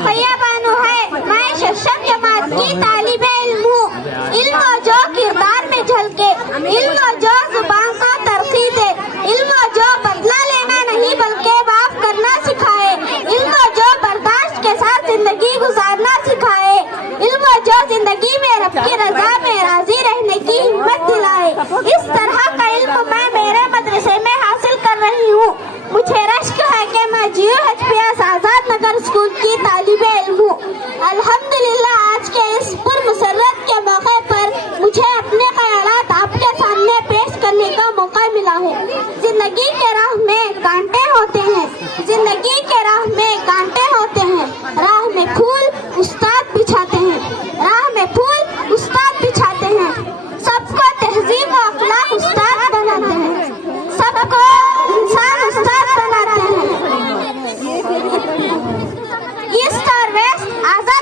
رقیہ بانو ہے، میں ششم جماعت کی طالب علم ہوں۔ علم و جو کردار میں جھلکے، علم و جو زبان کو ترقی دے، علم و جو بدلہ لینا نہیں بلکہ معاف کرنا سکھائے، علم و جو برداشت کے ساتھ زندگی گزارنا سکھائے، علم و جو زندگی میں رب کی رضا میں راضی رہنے کی ہمت دلائے۔ اس طرح کا علم میں میرے مدرسے میں حاصل کر رہی ہوں۔ مجھے رشک ہے کہ میں GUHPS آزاد نگر اسکول کی طالب علم ہوں۔ الحمدللہ آج کے اس پرمسرت کے موقع پر مجھے اپنے خیالات آپ کے سامنے پیش کرنے کا موقع ملا ہے۔ زندگی کے راہ میں کانٹے ہوتے ہیں، زندگی کے راہ میں کانٹے ہوتے ہیں، راہ میں پھول استاد بچھاتے ہیں، راہ میں پھول استاد بچھاتے ہیں، سب کو تہذیب و اخلاق استاد بناتے ہیں، سب کو انسان استاد بناتے ہیں۔ ایسٹ اور ویسٹ آزاد